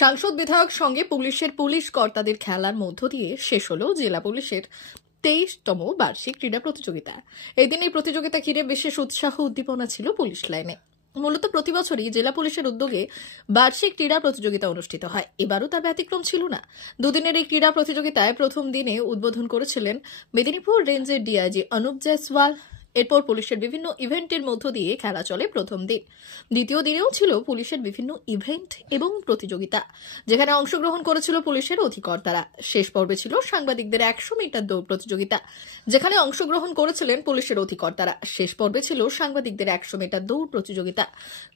সাংসদ বিধায়ক সঙ্গে পুলিশ কর্তাদের খেলার মধ্য দিয়ে শেষ হলো জেলা পুলিশের 23তম বার্ষিক ক্রীড়া প্রতিযোগিতা। এদিন এই প্রতিযোগিতা ঘিরে বিশেষ উৎসাহ উদ্দীপনা ছিল পুলিশ লাইনে। মূলত প্রতি বছরই জেলা পুলিশের উদ্যোগে বার্ষিক ক্রীড়া প্রতিযোগিতা অনুষ্ঠিত হয়, এবারও তার ব্যতিক্রম ছিল না। দুদিনের এই ক্রীড়া প্রতিযোগিতায় প্রথম দিনে উদ্বোধন করেছিলেন মেদিনীপুর রেঞ্জের ডিআইজি অনুপ জয়সওয়াল। এরপর পুলিশের বিভিন্ন ইভেন্টের মধ্য দিয়ে খেলা চলে প্রথম দিন। দ্বিতীয় দিনেও ছিল পুলিশের বিভিন্ন ইভেন্ট এবং প্রতিযোগিতা, যেখানে অংশগ্রহণ করেছিল পুলিশের অধিকর্তারা। শেষ পর্বে ছিল সাংবাদিকদের 100 মিটার দৌড় প্রতিযোগিতা, যেখানে অংশগ্রহণ করেছিলেন পুলিশের অধিকর্তারা। শেষ পর্বে ছিল সাংবাদিকদের 100 মিটার দৌড় প্রতিযোগিতা।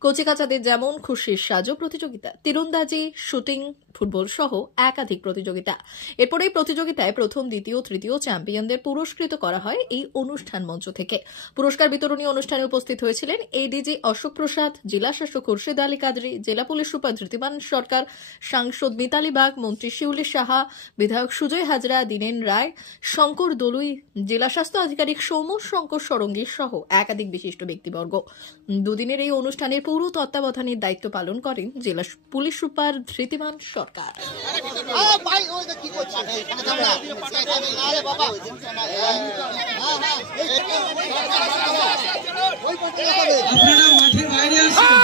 কচিকাচাদের যেমন খুশির সাজো প্রতিযোগিতা, তীরন্দাজি, শুটিং, ফুটবল সহ একাধিক প্রতিযোগিতা। এরপর এই প্রতিযোগিতায় প্রথম, দ্বিতীয়, তৃতীয় চ্যাম্পিয়নদের পুরস্কৃত করা হয় এই অনুষ্ঠান মঞ্চ থেকে। পুরস্কার বিতরণী অনুষ্ঠানে উপস্থিত হয়েছিলেন এডিজি অশোক প্রসাদ, জেলা শাসক খুরশেদ আলী কাদরি, জেলা পুলিশ সুপার ধৃতিমান সরকার, সাংসদ মিতালি বাগ, মন্ত্রী শিউলি সাহা, বিধায়ক সুজয় হাজরা, দীনেন রায়, শঙ্কর দলুই, জেলা স্বাস্থ্য আধিকারিক সৌম্য শঙ্কর সরঙ্গী সহ একাধিক বিশিষ্ট ব্যক্তিবর্গ। দুদিনের এই অনুষ্ঠানের পুরো তত্ত্বাবধানের দায়িত্ব পালন করেন জেলা পুলিশ সুপার ধৃতিমান সরকার। আপনারা মাঠের বাইরে আসুন।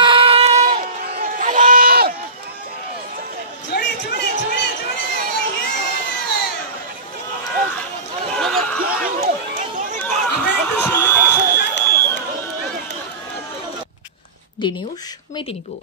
D news, Medinipur.